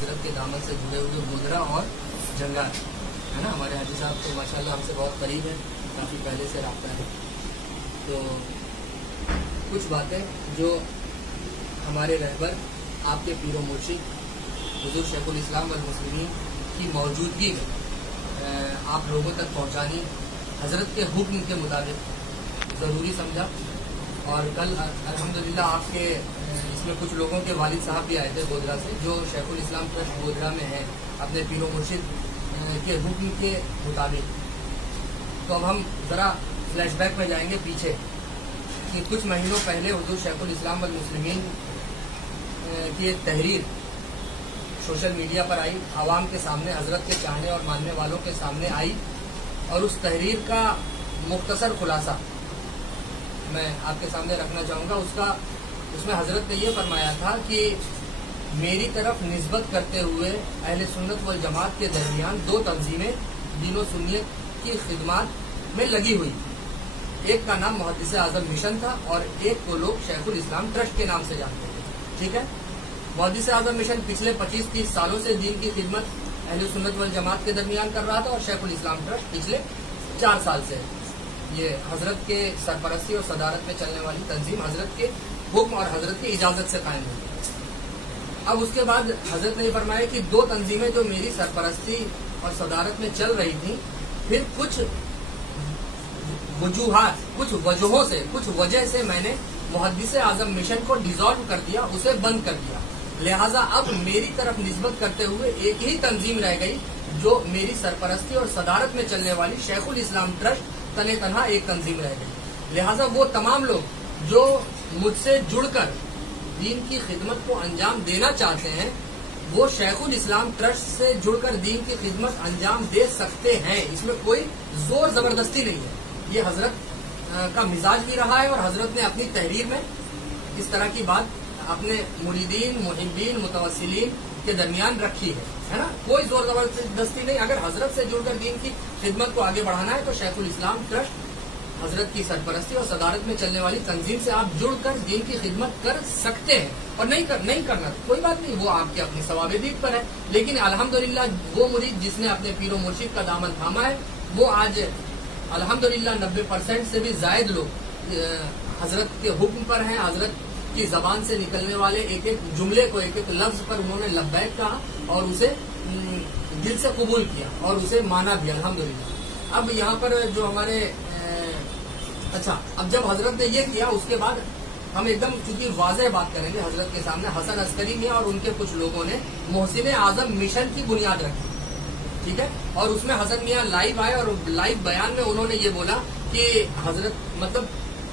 हजरत के दामन से जुड़े हुए गोधरा और जंगार है ना। हमारे हाजी साहब तो माशाल्लाह हमसे बहुत करीब है, काफ़ी पहले से रब्ता है। तो कुछ बातें जो हमारे रहबर आपके पीरो मुर्शिद हुजूर शेखुल इस्लाम वल मुस्लिमीन की मौजूदगी में आप लोगों तक पहुंचानी हजरत के हुक्म के मुताबिक ज़रूरी समझा। और कल अल्हम्दुलिल्लाह आपके इसमें कुछ लोगों के वालिद साहब भी आए थे गोधरा से, जो शेखुल इस्लाम ट्रस्ट गोधरा में है अपने पीरो मुर्शिद के हुक्म के मुताबिक। तो अब हम ज़रा फ्लैशबैक में जाएंगे पीछे कि कुछ महीनों पहले हुजूर शेखुल इस्लाम वल मुस्लिमीन की एक तहरीर सोशल मीडिया पर आई, आवाम के सामने, हजरत के चाहने और मानने वालों के सामने आई। और उस तहरीर का मुख्तसर खुलासा मैं आपके सामने रखना चाहूँगा। उसमें हजरत ने यह फरमाया था कि मेरी तरफ निस्बत करते हुए अहले सुन्नत वल जमात के दरमियान दो तंजीमें दीनो सुन्नियत की खिदमत में लगी हुई थी। एक का नाम मुहद्दिस आज़म मिशन था और एक को लोग शेखुल इस्लाम ट्रस्ट के नाम से जानते थे। ठीक है, मुहद्दिस आज़म मिशन पिछले 25-30 सालों से दीन की खिदमत अहले सुन्नत वल जमात के दरमियान कर रहा था और शेखुल इस्लाम ट्रस्ट पिछले 4 साल से ये हजरत के सरपरस्ती और सदारत में चलने वाली तंजीम हजरत के हुक्म और हजरत की इजाजत से कायम हुई। अब उसके बाद हजरत ने फरमाया कि दो तंजीमें जो मेरी सरपरस्ती और सदारत में चल रही थी, फिर कुछ वजूहात, कुछ वजहों से, कुछ वजह से मैंने मुहद्दिस आज़म मिशन को डिसॉल्व कर दिया, उसे बंद कर दिया। लिहाजा अब मेरी तरफ निस्बत करते हुए एक ही तंजीम रह गई जो मेरी सरपरस्ती और सदारत में चलने वाली शेखुल इस्लाम ट्रस्ट तने तनहा एक तंजीम रह गई। लिहाजा वो तमाम लोग जो मुझसे जुड़कर दीन की खिदमत को अंजाम देना चाहते हैं, वो शेखुल इस्लाम ट्रस्ट से जुड़कर दीन की खिदमत अंजाम दे सकते हैं। इसमें कोई जोर जबरदस्ती नहीं है। ये हजरत का मिजाज भी रहा है और हजरत ने अपनी तहरीर में इस तरह की बात अपने मुरीदीन, मुहिब्बीन, मुतवस्सिलीन के दरमियान रखी है ना। कोई जोर जबरदस्ती नहीं। अगर हजरत से जुड़कर दीन की खिदमत को आगे बढ़ाना है तो शेखुल इस्लाम ट्रस्ट हजरत की सरपरस्ती और सदारत में चलने वाली तंजीम से आप जुड़कर दीन की खिदमत कर सकते हैं। और नहीं करना तो कोई बात नहीं, वो आपके अपनी सवाब-ए-दीन पर है। लेकिन अल्हम्दुलिल्लाह वो मुरीद जिसने अपने पीरो मुर्शिद का दामन थामा है, वो आज अल्हम्दुलिल्लाह 90% से भी जायद लोग हजरत के हुक्म पर हैं। हजरत की जबान से निकलने वाले एक एक जुमले को, एक एक लफ्ज पर उन्होंने लब्बैक कहा और उसे दिल से कबूल किया और उसे माना भी अल्हम्दुलिल्लाह। अब यहाँ पर जो हमारे अब जब हजरत ने ये किया, उसके बाद हम एकदम चूंकि वाज़ेह बात करेंगे हजरत के सामने, हसन अस्करी ने और उनके कुछ लोगों ने मोहसिन आज़म मिशन की बुनियाद रखी। ठीक है, और उसमें हसन मियाँ लाइव आए और लाइव बयान में उन्होंने ये बोला कि हजरत, मतलब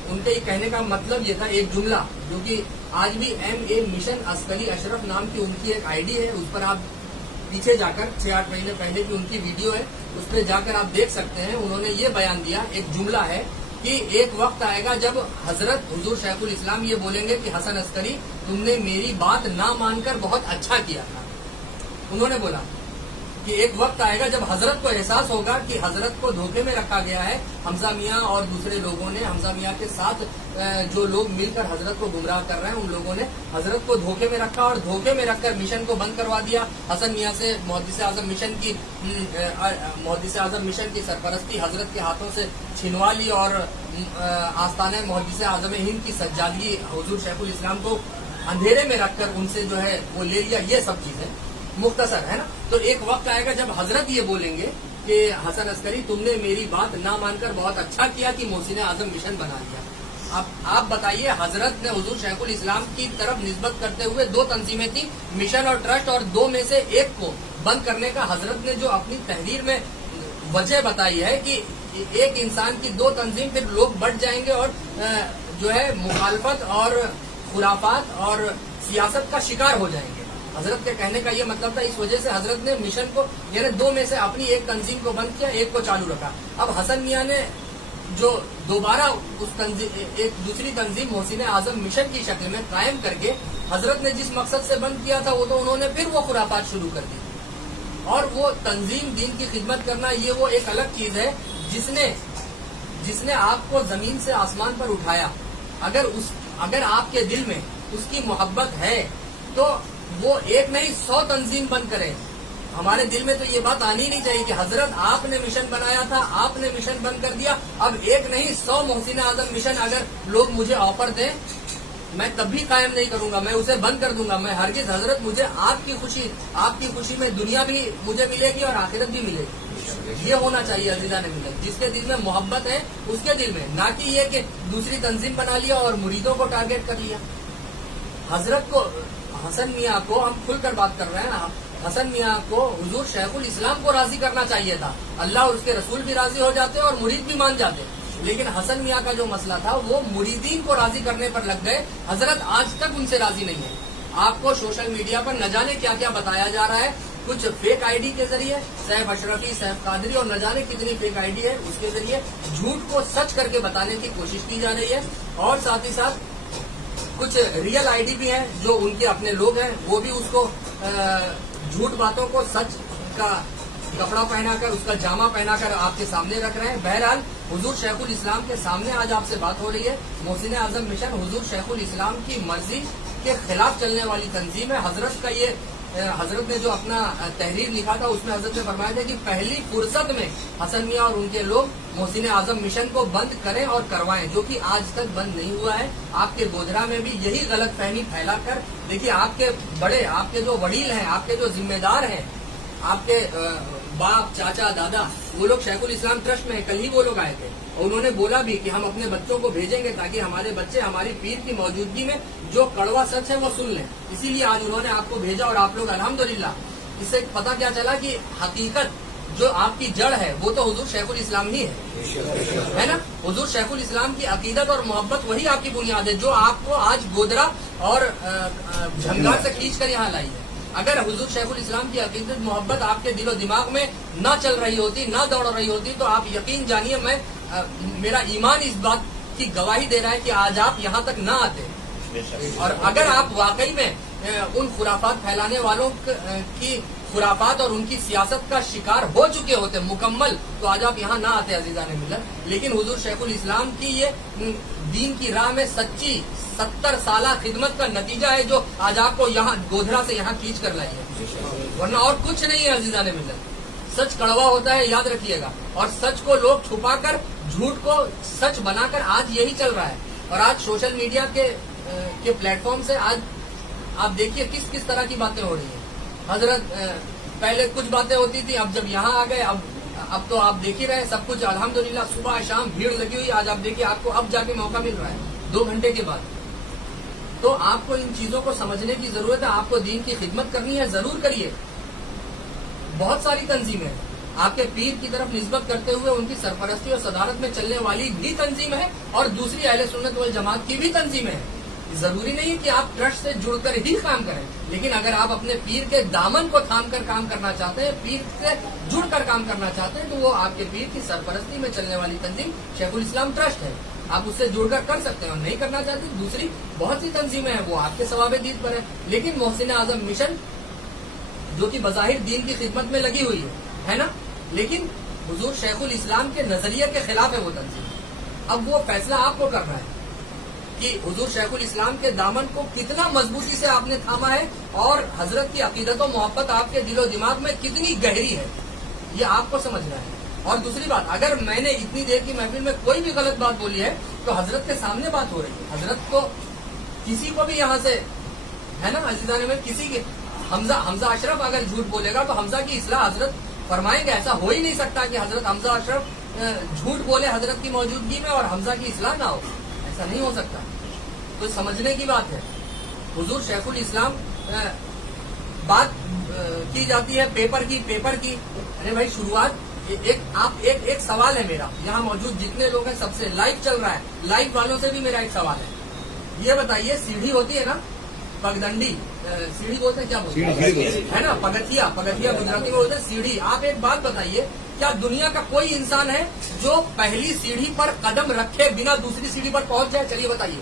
उनके कहने का मतलब ये था, एक जुमला जो कि आज भी MA मिशन अस्करी अशरफ नाम की उनकी एक ID है, उस पर आप पीछे जाकर 6-8 महीने पहले की उनकी वीडियो है, उस पर जाकर आप देख सकते हैं। उन्होंने ये बयान दिया, एक जुमला है कि एक वक्त आएगा जब हजरत हुजूर शेखुल इस्लाम ये बोलेंगे कि हसन अस्करी तुमने मेरी बात ना मानकर बहुत अच्छा किया था। उन्होंने बोला कि एक वक्त आएगा जब हजरत को एहसास होगा कि हजरत को धोखे में रखा गया है। हमजा मियाँ और दूसरे लोगों ने, हमजा मियाँ के साथ जो लोग मिलकर हजरत को गुमराह कर रहे हैं, उन लोगों ने हजरत को धोखे में रखा और धोखे में रखकर मिशन को बंद करवा दिया। हसन मियाँ से मुहद्दिस आज़म मिशन की सरपरस्ती हजरत के हाथों से छिनवा ली और आस्ताने मुहद्दिस आज़म हिंद की सज्जादगी हुजूर शेखुल इस्लाम को अंधेरे में रखकर उनसे जो है वो ले लिया। ये सब चीजें मुख्तसर है ना। तो एक वक्त आएगा जब हजरत ये बोलेंगे कि हसन अस्करी तुमने मेरी बात ना मानकर बहुत अच्छा किया कि मोहसिन आज़म मिशन बना लिया। अब आप बताइए, हजरत ने हुजूर शेखुल इस्लाम की तरफ निस्बत करते हुए दो तंजीमें थी, मिशन और ट्रस्ट, और दो में से एक को बंद करने का हजरत ने जो अपनी तहरीर में वजह बताई है कि एक इंसान की दो तंजीम, फिर लोग बढ़ जाएंगे और जो है मुखालफत और खुराफात और सियासत का शिकार हो जाएंगे। हजरत के कहने का ये मतलब था। इस वजह से हजरत ने मिशन को, यानी दो में से अपनी एक तंजीम को बंद किया, एक को चालू रखा। अब हसन मियाँ ने जो दोबारा उस एक दूसरी तंजीम मोहसिन आज़म मिशन की शक्ल में कायम करके हजरत ने जिस मकसद से बंद किया था, वो तो उन्होंने फिर वो खुराफात शुरू कर दी। और वो तंजीम दीन की खिदमत करना, ये वो एक अलग चीज है जिसने आपको जमीन से आसमान पर उठाया। अगर आपके दिल में उसकी मोहब्बत है तो وہ ایک نہیں 100 تنظیم بند کریں. ہمارے دل میں تو یہ بات آنی نہیں چاہیے کہ حضرت آپ نے مشن بنایا تھا, آپ نے مشن بند کر دیا, اب ایک نہیں 100 محسن اعظم مشن اگر لوگ مجھے آفر دیں میں تب بھی قائم نہیں کروں گا, میں اسے بند کر دوں گا. میں ہرگز حضرت مجھے آپ کی خوشی میں دنیا بھی مجھے ملے گی اور آخرت بھی ملے گی. یہ ہونا چاہیے عزیزان ملت, جس کے دل میں محبت ہے اس کے دل میں, نہ کہ یہ کہ دوسری تنظیم بنا لیا اور مریدوں کو ٹارگیٹ کر لیا. حضرت کو, حسن میاں کو, ہم کھل کر بات کر رہے ہیں, حسن میاں کو حضور شیخ الاسلام کو راضی کرنا چاہیے تھا. اللہ اور اس کے رسول بھی راضی ہو جاتے اور مرید بھی مان جاتے. لیکن حسن میاں کا جو مسئلہ تھا وہ مریدین کو راضی کرنے پر لگ گئے. حضرت آج تک ان سے راضی نہیں ہے. آپ کو سوشل میڈیا پر نہ جانے کیا کیا بتایا جا رہا ہے, کچھ فیک آئی ڈی کے ذریعے, سیف اشرفی, سیف قادری اور نہ جانے کتنی فیک آئی ڈی ہے, اس کے ذریعے جھوٹ کو سچ کر کے بتانے کی کوشش کی جا رہی ہے. اور ساتھ ہی ساتھ کچھ ریئل آئی ڈی بھی ہیں جو ان کے اپنے لوگ ہیں, وہ بھی اس کو جھوٹ باتوں کو سچ کا کپڑا پہنا کر, اس کا جامع پہنا کر آپ کے سامنے رکھ رہے ہیں. بہرحال حضور شیخ الاسلام کے سامنے آج آپ سے بات ہو رہی ہے. محسن اعظم مشن حضور شیخ الاسلام کی مرضی کے خلاف چلنے والی تنظیم ہے. حضرت کا یہ, حضرت نے جو اپنا تحریر لکھا تھا اس میں حضرت نے فرمایا تھا کہ پہلی فرصت میں حسن میاں اور ان کے لوگ محسن اعظم مشن کو بند کریں اور کروائیں, جو کہ آج تک بند نہیں ہوا ہے. آپ کے گودھرا میں بھی یہی غلط فہمی پھیلا کر, دیکھیے آپ کے بڑے, آپ کے جو وڈیل ہیں, آپ کے جو ذمہ دار ہیں, آپ کے باپ, چاچا, دادا, وہ لوگ شیخ الاسلام ٹرسٹ میں, کل ہی وہ لوگ آئے تھے اور انہوں نے بولا بھی کہ ہم اپنے بچوں کو بھیجیں گے تاکہ ہمارے بچے ہماری پیر کی موجودگی میں جو کڑوا سچ ہے وہ سن لیں. اسی لیے آج انہوں نے آپ کو بھیجا اور آپ لوگ الحمدللہ اس سے پتہ کیا چلا کہ حقیقت جو آپ کی جڑ ہے وہ تو حضور شیخ الاسلام ہی ہے نا. حضور شیخ الاسلام کی عقیدت اور محبت وہی آپ کی بنیاد ہے جو آپ کو آج گودرا اور جھنگار سے کھینچ کر یہاں لائی ہے. اگر حضور شیخ الاسلام کی عقیدت محبت آپ کے دل و دماغ میں نہ چل رہی ہوتی, نہ دوڑ رہی ہوتی, تو آپ یقین جانیے, میرا ایمان اس بات کی گواہی دے رہا ہے کہ آج آپ یہاں تک نہ آتے. اور اگر آپ واقعی میں ان خرافات پھیلانے والوں کی خرافات اور ان کی سیاست کا شکار ہو چکے ہوتے مکمل, تو آج آپ یہاں نہ آتے عزیزان ملت. لیکن حضور شیخ الاسلام کی یہ دین کی راہ میں سچی 70 سالہ خدمت کا نتیجہ ہے جو آج آپ کو یہاں گودھرا سے یہاں کھینچ کر لائی ہے, ورنہ اور کچھ نہیں ہے عزیزان ملت. سچ کڑوا ہوتا ہے, یاد رکھیے گا, اور سچ کو لوگ چھپا کر جھوٹ کو سچ بنا کر آج یہی چل رہا ہے. اور آج سوشل میڈیا کے پلیٹ فارم سے آج آپ دیکھیے کس طرح کی باتیں ہو رہی ہیں. حضرت پہلے کچھ باتیں ہوتی تھی, اب جب یہاں آ گئے اب تو آپ دیکھ ہی رہے سب کچھ الحمدللہ, صبح شام بھیڑ لگی ہوئی. آج آپ دیکھیے آپ کو اب جا کے موقع مل رہا ہے 2 گھنٹے کے بعد. تو آپ کو ان چیزوں کو سمجھنے کی ضرورت ہے. آپ کو دین کی خدمت کرنی ہے, ضرور کریے. بہت ساری تنظیمیں آپ کے پیر کی طرف نسبت کرتے ہوئے ان کی سرپرستی اور صدارت میں چلنے والی بھی تنظیم ہے, اور دوسری اہل سنت والجماعت کی بھی تنظیمیں ہیں. ضروری نہیں ہے کہ آپ ٹرسٹ سے جڑ کر ہی کام کریں, لیکن اگر آپ اپنے پیر کے دامن کو تھام کر کام کرنا چاہتے ہیں, پیر سے جڑ کر کام کرنا چاہتے ہیں, تو وہ آپ کے پیر کی سرپرستی میں چلنے والی تنظیم شیخ الاسلام ٹرسٹ ہے. آپ اس سے جڑ کر سکتے ہیں, اور نہیں کرنا چاہتے دوسری بہت سی تنظیمیں ہیں, وہ آپ کے ثواب دید پر ہے. لیکن محسن اعظم مشن جو کہ بظاہر دین کی خدمت میں لگی ہوئی ہے نا, لیکن حضور شیخ الاسلام کے نظریے کے خلاف ہے وہ تنظیم. اب وہ فیصلہ آپ کو کرنا ہے کہ حضور شیخ الاسلام کے دامن کو کتنا مضبوطی سے آپ نے تھاما ہے, اور حضرت کی عقیدت و محبت آپ کے دل و دماغ میں کتنی گہری ہے, یہ آپ کو سمجھنا ہے. اور دوسری بات, اگر میں نے اتنی دیر کی محفل میں کوئی بھی غلط بات بولی ہے تو حضرت کے سامنے بات ہو رہی ہے. حضرت کو کسی کو بھی یہاں سے ہے نا عزیزان میں, کسی کے حمزہ اشرف اگر جھوٹ بولے گا تو حمزہ کی اصلاح حضرت فرمائیں گے. ایسا ہو ہی نہیں سکتا کہ حضرت حمزہ اشرف جھوٹ بولے حضرت کی موجودگی میں اور حمزہ کی اصلاح نہ ہو, ایسا نہیں ہو سکتا. تو سمجھنے کی بات ہے. حضور شیخ الاسلام بات کی جاتی ہے پیپر کی. ارے بھائی شروعات ایک سوال ہے میرا, یہاں موجود جتنے لوگ ہیں سب سے, لائیو چل رہا ہے, لائیو والوں سے بھی میرا ایک سوال ہے. یہ بتائیے سیڑھی ہوتی ہے نا, پگڈنڈی, سیڑھی بولتے ہیں, کیا بولتے ہیں, ہے نا, پگتھیا گجراتی میں بولتے ہیں سیڑھی. آپ ایک بات بتائیے, کیا دنیا کا کوئی انسان ہے جو پہلی سیڑھی پر قدم رکھے بنا دوسری سیڑھی پر پہنچ جائے؟ چلیے بتائیے,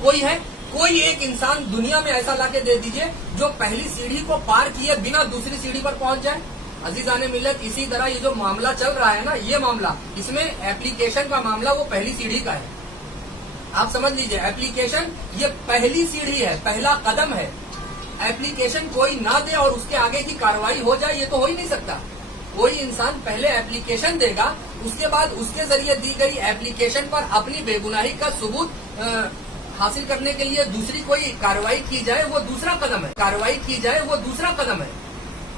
کوئی ہے؟ کوئی ایک انسان دنیا میں ایسا لا کے دے دیجئے جو پہلی سیڑھی کو پار کیے بنا دوسری سیڑھی پر پہنچ جائے. عزیزان ملت, اسی طرح یہ جو معاملہ چل رہا ہے نا, یہ معاملہ, اس میں ایپلیکیشن کا معاملہ وہ پہلی سیڑھی کا ہے. آپ سمجھ لیجئے, ایپلیکیشن یہ پہلی سیڑھی ہے, پہلا قدم ہے. एप्लीकेशन कोई ना दे और उसके आगे की कार्रवाई हो जाए, ये तो हो ही नहीं सकता। कोई इंसान पहले एप्लीकेशन देगा, उसके बाद उसके जरिए दी गई एप्लीकेशन पर अपनी बेगुनाही का सबूत हासिल करने के लिए दूसरी कोई कार्रवाई की जाए, वो दूसरा कदम है। कार्रवाई की जाए वो दूसरा कदम है।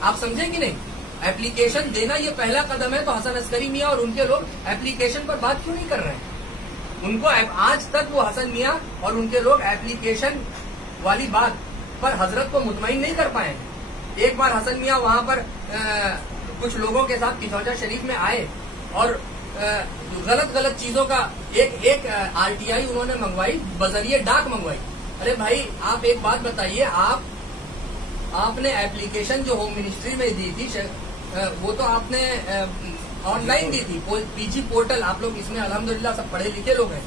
आप समझे कि नहीं? एप्लीकेशन देना ये पहला कदम है। तो हसन अस्करी मियां और उनके लोग एप्लीकेशन पर बात क्यों नहीं कर रहे हैं? उनको आज तक वो हसन मियां और उनके लोग एप्लीकेशन वाली बात पर हजरत को मुतमईन नहीं कर पाए। एक बार हसन मियां वहां पर कुछ लोगों के साथ पिछौजा शरीफ में आए और गलत चीजों का एक आरटीआई उन्होंने मंगवाई, बजरिए डाक मंगवाई। अरे भाई आप एक बात बताइए, आपने एप्लीकेशन जो होम मिनिस्ट्री में दी थी वो तो आपने ऑनलाइन दी थी, पीजी पोर्टल। आप लोग इसमें अल्हम्दुलिल्लाह सब पढ़े लिखे लोग हैं।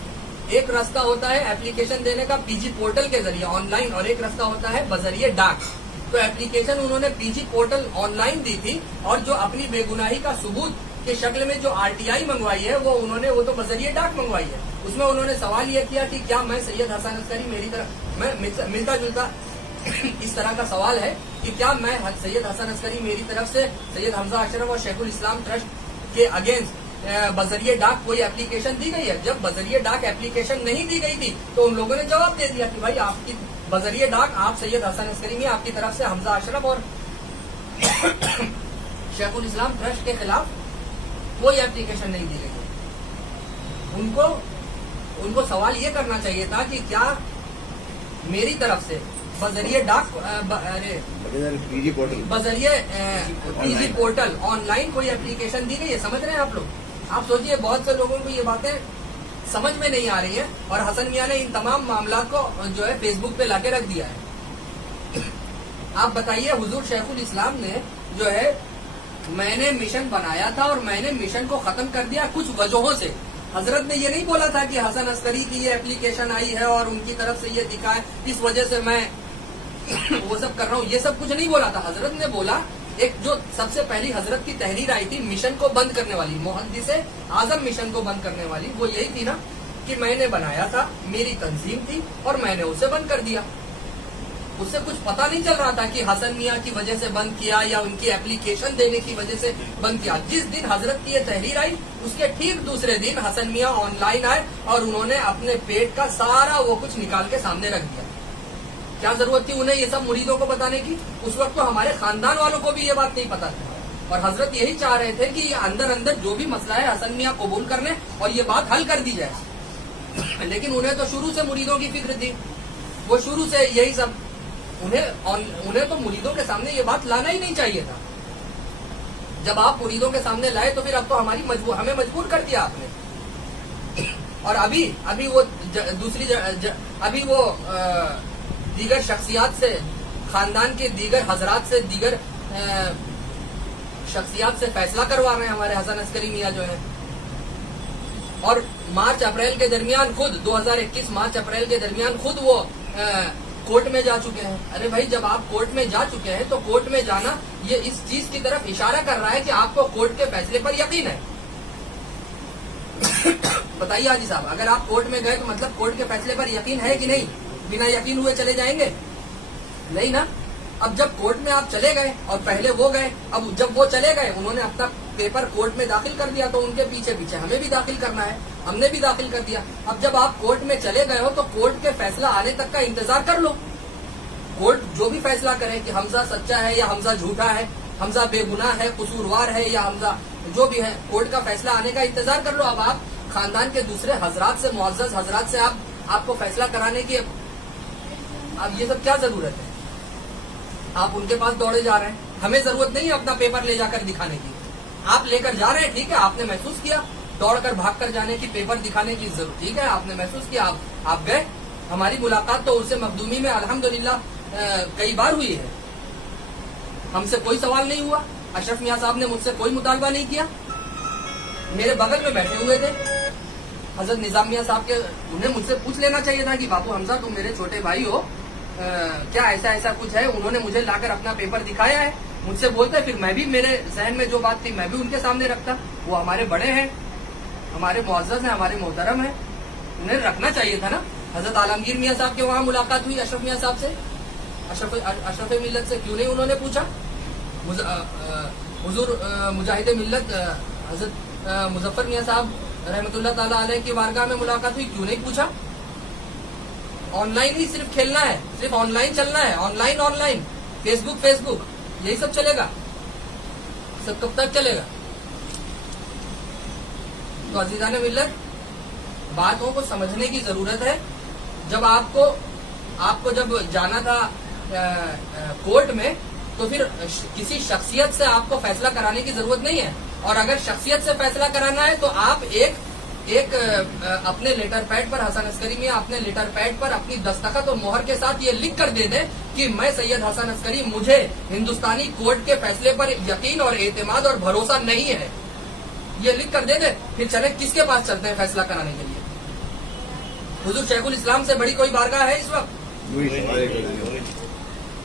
एक रास्ता होता है एप्लीकेशन देने का पीजी पोर्टल के जरिए ऑनलाइन, और एक रास्ता होता है बजरिए डाक। तो एप्लीकेशन उन्होंने पीजी पोर्टल ऑनलाइन दी थी, और जो अपनी बेगुनाही का सबूत के शक्ल में जो आरटीआई मंगवाई है वो तो बजरिए डाक मंगवाई है। उसमें उन्होंने सवाल ये किया कि क्या मैं सैयद हसन अस्करी, मेरी तरफ मैं मिलता जुलता इस तरह का सवाल है कि क्या मैं सैयद हसन अस्करी, मेरी तरफ से सैयद हमजा अशरफ और शेखुल इस्लाम ट्रस्ट के अगेंस्ट बजरिए डाक कोई एप्लीकेशन दी गई है? जब बजरिए डाक एप्लीकेशन नहीं दी गई थी तो उन लोगों ने जवाब दे दिया कि भाई आपकी बजरिए डाक, आप सैयद हसन अस्करी में आपकी तरफ से हमजा अशरफ और शेखुल इस्लाम ट्रस्ट के खिलाफ कोई एप्लीकेशन नहीं दी गई। उनको सवाल ये करना चाहिए था कि क्या मेरी तरफ से बजरिए डाक बजरिए पीजी पोर्टल ऑनलाइन कोई एप्लीकेशन दी गई है? समझ रहे हैं आप लोग? आप सोचिए, बहुत से लोगों को ये बातें समझ में नहीं आ रही है, और हसन मियां ने इन तमाम मामला को जो है फेसबुक पे लाके रख दिया है। आप बताइए, हुजूर शेखुल इस्लाम ने जो है, मैंने मिशन बनाया था और मैंने मिशन को खत्म कर दिया कुछ वजहों से। हजरत ने ये नहीं बोला था कि हसन अस्करी की ये एप्लीकेशन आई है और उनकी तरफ से ये दिखा है, इस वजह से मैं वो सब कर रहा हूँ, ये सब कुछ नहीं बोला था। हजरत ने बोला, एक जो सबसे पहली हजरत की तहरीर आई थी मिशन को बंद करने वाली, मुहद्दिस आजम मिशन को बंद करने वाली, वो यही थी ना कि मैंने बनाया था, मेरी तंजीम थी और मैंने उसे बंद कर दिया। उससे कुछ पता नहीं चल रहा था कि हसन मियां की वजह से बंद किया या उनकी एप्लीकेशन देने की वजह से बंद किया। जिस दिन हजरत की ये तहरीर आई उसके ठीक दूसरे दिन हसन मियां ऑनलाइन आए और उन्होंने अपने पेट का सारा वो कुछ निकाल के सामने रख दिया। क्या जरूरत थी उन्हें ये सब मुरीदों को बताने की? उस वक्त तो हमारे खानदान वालों को भी ये बात नहीं पता थी, और हजरत यही चाह रहे थे कि अंदर अंदर जो भी मसला है हसन मियां कबूल कर लें और ये बात हल कर दी जाए। लेकिन उन्हें तो शुरू से मुरीदों की फिक्र थी, वो शुरू से यही सब, उन्हें तो मुरीदों के सामने ये बात लाना ही नहीं चाहिए था। जब आप मुरीदों के सामने लाए तो फिर अब तो हमें मजबूर कर दिया आपने। और अभी वो अभी वो दीगर शख्सियात से, खानदान के दीगर हजरात से, दीगर शख्सियात से फैसला करवा रहे हैं हमारे हसन अस्करी मियां जो है। और मार्च अप्रैल के दरमियान खुद 2021 मार्च अप्रैल के दरमियान खुद वो कोर्ट में जा चुके हैं। अरे भाई, जब आप कोर्ट में जा चुके हैं तो कोर्ट में जाना ये इस चीज की तरफ इशारा कर रहा है कि आपको कोर्ट के फैसले पर यकीन है। बताइए हाजी साहब, अगर आप कोर्ट में गए तो मतलब कोर्ट के फैसले पर यकीन है कि नहीं? बिना यकीन हुए चले जाएंगे? नहीं ना। अब जब कोर्ट में आप चले गए और पहले वो गए, अब जब वो चले गए उन्होंने अपना पेपर कोर्ट में दाखिल कर दिया तो उनके पीछे पीछे हमें भी दाखिल करना है, हमने भी दाखिल कर दिया। अब जब आप कोर्ट में चले गए हो तो कोर्ट के फैसला आने तक का इंतजार कर लो। कोर्ट जो भी फैसला करे कि हमजा सच्चा है या हमजा झूठा है, हमजा बेगुनाह है, कसूरवार है या हमजा जो भी है, कोर्ट का फैसला आने का इंतजार कर लो। अब आप खानदान के दूसरे हजरात से, मुअज़्ज़ज़ हजरात से आपको फैसला कराने की अब ये सब क्या जरूरत है? आप उनके पास दौड़े जा रहे हैं। हमें जरूरत नहीं है अपना पेपर ले जाकर दिखाने की। आप लेकर जा रहे हैं, ठीक है, आपने महसूस किया दौड़कर भागकर जाने की, पेपर दिखाने की जरूरत, ठीक है, आपने महसूस किया, आप गए। हमारी मुलाकात तो उससे मखदूमी में अल्हम्दुलिल्लाह कई बार हुई है। हमसे कोई सवाल नहीं हुआ, अशरफ मियां साहब ने मुझसे कोई मुतालबा नहीं किया। मेरे बगल में बैठे हुए थे हजरत निजाम मियां साहब के, उन्हें मुझसे पूछ लेना चाहिए था कि बापू हमजा तुम मेरे छोटे भाई हो, क्या ऐसा ऐसा कुछ है? उन्होंने मुझे लाकर अपना पेपर दिखाया है, मुझसे बोलते, फिर मैं भी मेरे जहन में जो बात थी मैं भी उनके सामने रखता। वो हमारे बड़े हैं, हमारे मुअज़्ज़ज़ हैं, हमारे मोहतरम हैं, उन्हें रखना चाहिए था ना। हजरत आलमगीर मियां साहब के वहाँ मुलाकात हुई अशरफ मियां साहब से, अशरफ मिल्लत से क्यों नहीं उन्होंने पूछा? हुजूर मुजाहिद मिल्लत हजरत मुजफ्फर मियाँ साहब रहमतुल्लाह ताला अलैह की बारगाह में मुलाकात हुई, क्यों नहीं पूछा? ऑनलाइन ही सिर्फ खेलना है, सिर्फ ऑनलाइन चलना है, ऑनलाइन फेसबुक यही सब चलेगा, सब कब तक चलेगा? तो अजीजान मिल्लत, बातों को समझने की जरूरत है। जब आपको जब जाना था कोर्ट में, तो फिर किसी शख्सियत से आपको फैसला कराने की जरूरत नहीं है। और अगर शख्सियत से फैसला कराना है तो आप एक अपने लेटर पैड पर, हसन अस्करी में अपने लेटर पैड पर अपनी दस्तखत और मोहर के साथ ये लिख कर दे दें कि मैं सैयद हसन अस्करी, मुझे हिंदुस्तानी कोर्ट के फैसले पर यकीन और एतमाद और भरोसा नहीं है, ये लिख कर दे दे। फिर चले किसके पास चलते हैं फैसला कराने के लिए? हुजूर शेखुल इस्लाम से बड़ी कोई बारगाह है इस वक्त?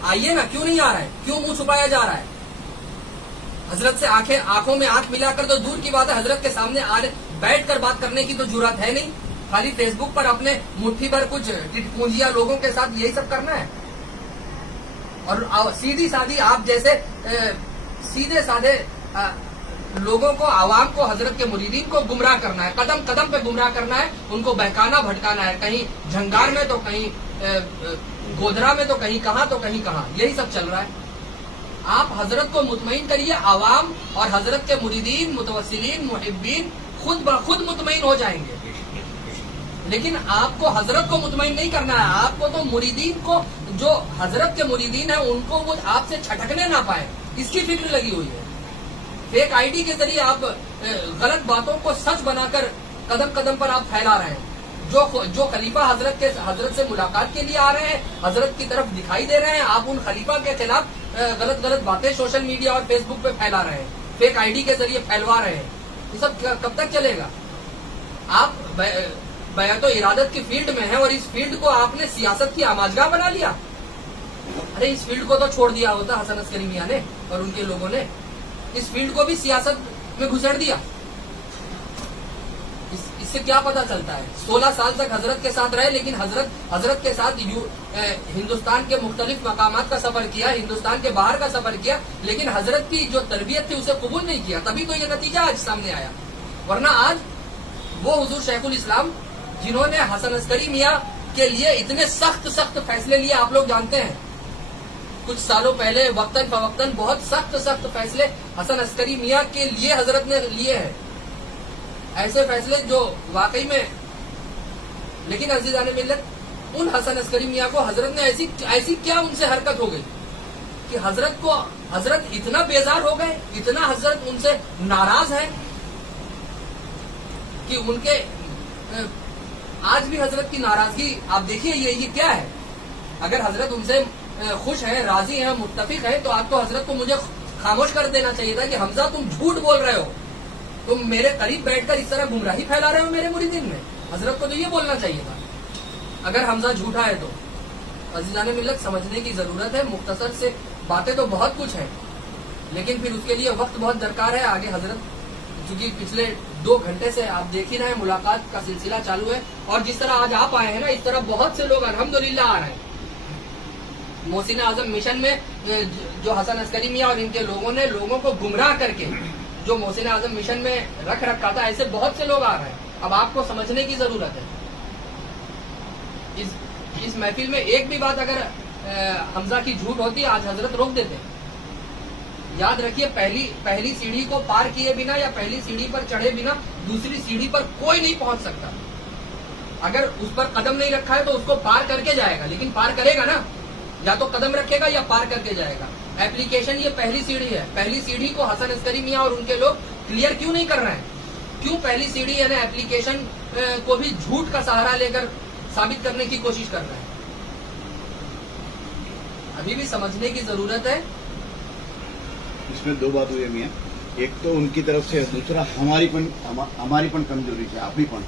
आइए ना, क्यों नहीं आ रहा है? क्यों मुंह छुपाया जा रहा है? हजरत से आंखों में आंख मिलाकर तो दूर की बात है, हजरत के सामने बैठ कर बात करने की तो जुर्रत है नहीं। खाली फेसबुक पर अपने मुट्ठी भर कुछ टिटपूंजिया लोगों के साथ यही सब करना है। और सीधी सादी आप जैसे सीधे साधे लोगों को, आवाम को, हजरत के मुरीदीन को गुमराह करना है, कदम कदम पे गुमराह करना है, उनको बहकाना भटकाना है, कहीं झंगार में तो कहीं गोधरा में तो कहीं कहां तो कहीं कहां, यही सब चल रहा है। आप हजरत को मुतमईन करिए, आवाम और हजरत के मुरीदीन, मुतवस्सिलीन, मुहिब्बीन खुद ब खुद मुतमईन हो जाएंगे। लेकिन आपको हजरत को मुतमईन नहीं करना है, आपको तो मुरीदीन को, जो हजरत के मुरीदीन है, उनको वो आपसे छटकने ना पाए, इसकी फिक्र लगी हुई है। फेक आईडी के जरिए आप गलत बातों को सच बनाकर कदम कदम पर आप फैला रहे हैं। जो खलीफा हजरत से मुलाकात के लिए आ रहे हैं, हजरत की तरफ दिखाई दे रहे हैं, आप उन खलीफा के खिलाफ गलत बातें सोशल मीडिया और फेसबुक पे फैला रहे हैं, फेक आईडी के जरिए फैलवा रहे हैं। ये सब कब तक चलेगा? आप बयातो इरादत की फील्ड में है और इस फील्ड को आपने सियासत की आमाजगाह बना लिया। अरे इस फील्ड को तो छोड़ दिया होता हसन अस्करी मियां ने और उनके लोगों ने, इस फील्ड को भी सियासत में घुसेड़ दिया। इससे क्या पता चलता है? 16 साल तक हजरत के साथ रहे, लेकिन हजरत के साथ हिंदुस्तान के मुख्तलिफ मकामात का सफर किया, हिंदुस्तान के बाहर का सफर किया, लेकिन हजरत की जो तरबियत थी उसे कबूल नहीं किया। तभी तो ये नतीजा आज सामने आया। वरना आज वो हुजूर शेखुल इस्लाम जिन्होंने हसन अस्करी मियां के लिए इतने सख्त फैसले लिए, आप लोग जानते हैं, कुछ सालों पहले वक्तन फवक्तन बहुत सख्त फैसले हसन अस्करी मियां के लिए हजरत ने लिए हैं, ऐसे फैसले जो वाकई में। लेकिन अजीजान मिल्लत, उन हसन अस्करी मियां को हजरत ने ऐसी क्या उनसे हरकत हो गई कि हजरत इतना बेजार हो गए, इतना हजरत उनसे नाराज है कि उनके आज भी हजरत की नाराजगी आप देखिए ये क्या है। अगर हजरत उनसे खुश हैं, राजी हैं, मुत्तफिक हैं, तो आपको हजरत को मुझे खामोश कर देना चाहिए था कि हमजा तुम झूठ बोल रहे हो, तुम मेरे करीब बैठकर इस तरह गुमराही फैला रहे हो मेरे मुरीदीन में। हजरत को तो ये बोलना चाहिए था अगर हमजा झूठा है तो। अजीजान मिल्लत, समझने की जरूरत है। मुख्तसर से बातें तो बहुत कुछ है, लेकिन फिर उसके लिए वक्त बहुत दरकार है। आगे हजरत, क्योंकि पिछले 2 घंटे से आप देख ही रहे हैं मुलाकात का सिलसिला चालू है, और जिस तरह आज आप आए हैं ना, इस तरह बहुत से लोग अल्हम्दुलिल्लाह आ रहे हैं। मोहसिन आजम मिशन में जो हसन अस्करी मियां और इनके लोगों ने लोगों को गुमराह करके जो मोहसिन आजम मिशन में रख रखा था, ऐसे बहुत से लोग आ रहे हैं। अब आपको समझने की जरूरत है। इस महफिल में एक भी बात अगर हमजा की झूठ होती, आज हजरत रोक देते। याद रखिए, पहली सीढ़ी को पार किए बिना या पहली सीढ़ी पर चढ़े बिना दूसरी सीढ़ी पर कोई नहीं पहुंच सकता। अगर उस पर कदम नहीं रखा है तो उसको पार करके जाएगा, लेकिन पार करेगा ना, या तो कदम रखेगा या पार करके जाएगा। एप्लीकेशन ये पहली सीढ़ी है। पहली सीढ़ी को हसन अस्करी मियां और उनके लोग क्लियर क्यों नहीं कर रहे हैं? क्यों पहली सीढ़ी यानी एप्लीकेशन को भी झूठ का सहारा लेकर साबित करने की कोशिश कर रहे हैं? अभी भी समझने की जरूरत है। इसमें 2 बात हुई मियां, एक तो उनकी तरफ से, दूसरा हमारी पण कमजोरी है, આપણી પણ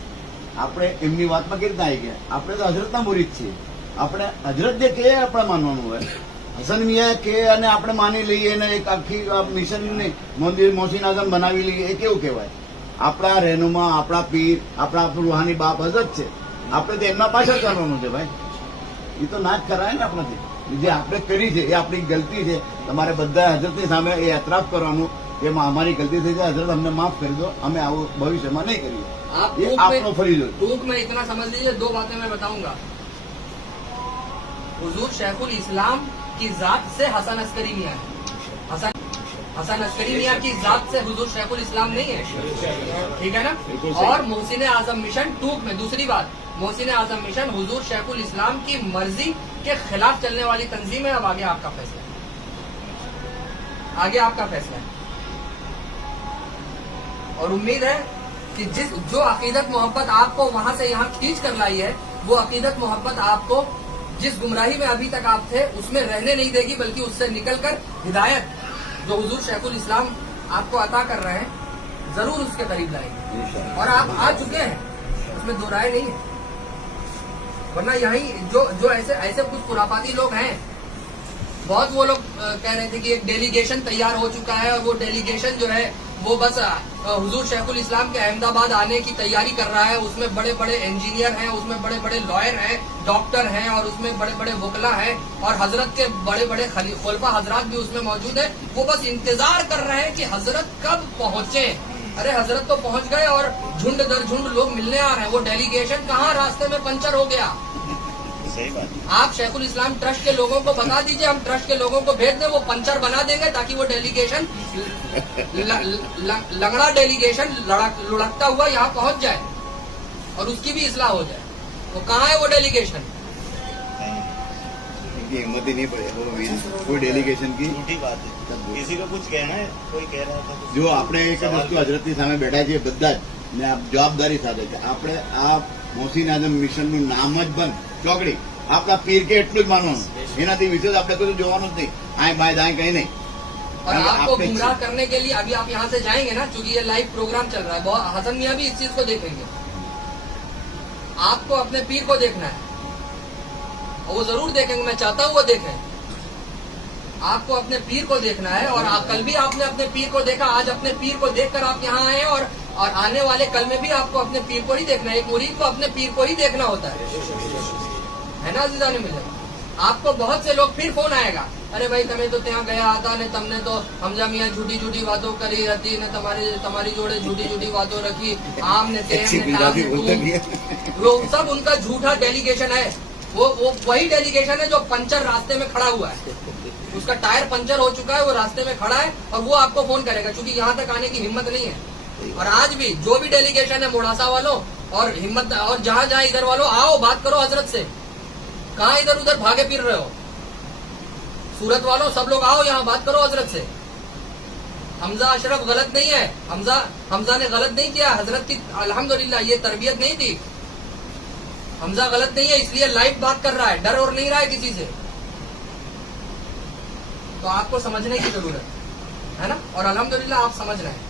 આપણે એમની વાતમાં કેવી રીતે આવી ગયા? આપણે તો હજરતના મુરીદ છીએ, આપણે હજરત જે કહે આપણે માનવાનું હોય। હસન મિયા કે અને આપણે માની લઈએ ને એક આખી મિશનની મંદિર મોહસિન આઝમ બનાવી લઈએ, એ કેવું કહેવાય? આપણા રહેનુમા, આપણા પીર, આપણા રૂહાની બાપ હજરત છે, આપણે તો એમના પાછળ ચાલવાનું છે ભાઈ। એ તો ના જ કરાય ને આપણાથી। જે આપણે કરી છે એ આપણી ગલતી છે. તમારે બધા હજરતની સામે એ એતરાફ કરવાનું કે અમારી ગલતી થઈ છે, હજરત અમને માફ કરી દો, અમે આવું ભવિષ્યમાં નહીં કરીએ. आप ये आपको फरीजो. टूक में इतना समझ लीजिए, दो बातें मैं बताऊंगा. हुजूर शेखुल इस्लाम की जात से हसन अस्करी मियां है. हसन अस्करी मियां की जात से हुजूर शेखुल इस्लाम नहीं है. ठीक है ना. बिल्कुल सही. और मोहसिन आजम मिशन टूक में, दूसरी बात, मोहसिन आजम मिशन हुजूर शेखुल इस्लाम की मर्जी के खिलाफ चलने वाली तंजीम है. अब आगे आपका फैसला है, आगे आपका फैसला है. और उम्मीद है कि जो अकीदत मोहब्बत आपको वहां से यहाँ खींच कर लाई है, वो अकीदत मोहब्बत आपको जिस गुमराही में अभी तक आप थे उसमें रहने नहीं देगी, बल्कि उससे निकलकर हिदायत जो हुजूर शेखुल इस्लाम आपको अता कर रहे हैं, जरूर उसके करीब लाएंगे. और आप आ चुके हैं, उसमें दो राय नहीं है. वरना यही जो ऐसे कुछ खुराफाती लोग हैं, बहुत वो लोग कह रहे थे कि एक डेलीगेशन तैयार हो चुका है और वो डेलीगेशन जो है वो बस हुजूर शेखुल इस्लाम के अहमदाबाद आने की तैयारी कर रहा है. उसमें बड़े बड़े इंजीनियर हैं, उसमें बड़े बड़े लॉयर हैं, डॉक्टर हैं, और उसमें बड़े बड़े वकला हैं, और हजरत के बड़े बड़े खुलफा हजरात भी उसमें मौजूद है. वो बस इंतजार कर रहे हैं कि हजरत कब पहुंचे. अरे हजरत तो पहुंच गए और झुंड दर झुंड लोग मिलने आ रहे हैं. वो डेलीगेशन कहाँ, रास्ते में पंचर हो गया. सही बात. आप शेखुल इस्लाम ट्रस्ट के लोगों को बता दीजिए, हम ट्रस्ट के लोगों को भेज दें, वो पंचर बना देंगे ताकि वो डेलीगेशन लंगड़ा डेलीगेशन लुढ़कता हुआ यहाँ पहुंच जाए और उसकी भी इस्लाह हो जाए. वो कहाँ है वो डेलीगेशन? इनकी हिम्मत ही नहीं पड़े कोई डेलीगेशन की. झूठी बात है. किसी को कुछ कहना है, कोई कह रहा था જો આપણે એક વસ્તુ હજરતની સામે બેઠા છીએ બધા જ, ને આ જવાબદારી સાથે છે, આપણે આ મોહસિન આઝમ મિશનનું નામ જ બંધ ચોકડી, આપણા પીર કે એટલું જ માનવાનું, એનાથી વિશેષ આપણે કોઈ જોવાનું જ નહીં. આય બાય દાય કઈ નહીં. और आपको गुमराह करने के लिए अभी आप यहाँ से जाएंगे ना, क्योंकि ये लाइव प्रोग्राम चल रहा है, हसन मियां भी इस चीज को देखेंगे. आपको अपने पीर को देखना है, और वो जरूर देखेंगे, मैं चाहता हूँ वो देखें. आपको अपने पीर को देखना है, और कल भी आपने अपने पीर को देखा, आज अपने पीर को देखकर आप यहाँ आए, और आने वाले कल में भी आपको अपने पीर को ही देखना है. एक मुरीद को अपने पीर को ही देखना होता है ना अज़ीज़ान मिल्लत. आपको बहुत से लोग फिर फोन आएगा, अरे भाई તમે તો ત્યાં ગયા હતા ને તમને તો હમજા મિયા જુદી જુદી વાતો કરી હતી ને તમારી જોડે જુદી જુદી વાતો रखी, आम ने तेम ने ताम ने तूम. वो सब उनका झूठा डेलीगेशन है. वो वही डेलीगेशन है जो पंचर रास्ते में खड़ा हुआ है. उसका टायर पंचर हो चुका है, वो रास्ते में खड़ा है, और वो आपको फोन करेगा, क्योंकि यहाँ तक आने की हिम्मत नहीं है. और आज भी जो भी डेलीगेशन है मोड़ासा वालों और हिम्मत और जहाँ जहाँ इधर वालों, आओ बात करो हजरत से. कहाँ इधर उधर भागे फिर रहे हो? सूरत वालों सब लोग आओ यहाँ बात करो हजरत से. हमजा अशरफ गलत नहीं है. हमजा ने गलत नहीं किया. हजरत की अल्हम्दुलिल्लाह ये तरबियत नहीं थी. हमजा गलत नहीं है, इसलिए लाइव बात कर रहा है, डर और नहीं रहा है किसी से. तो आपको समझने की जरूरत है ना, और अल्हम्दुलिल्लाह आप समझ रहे हैं.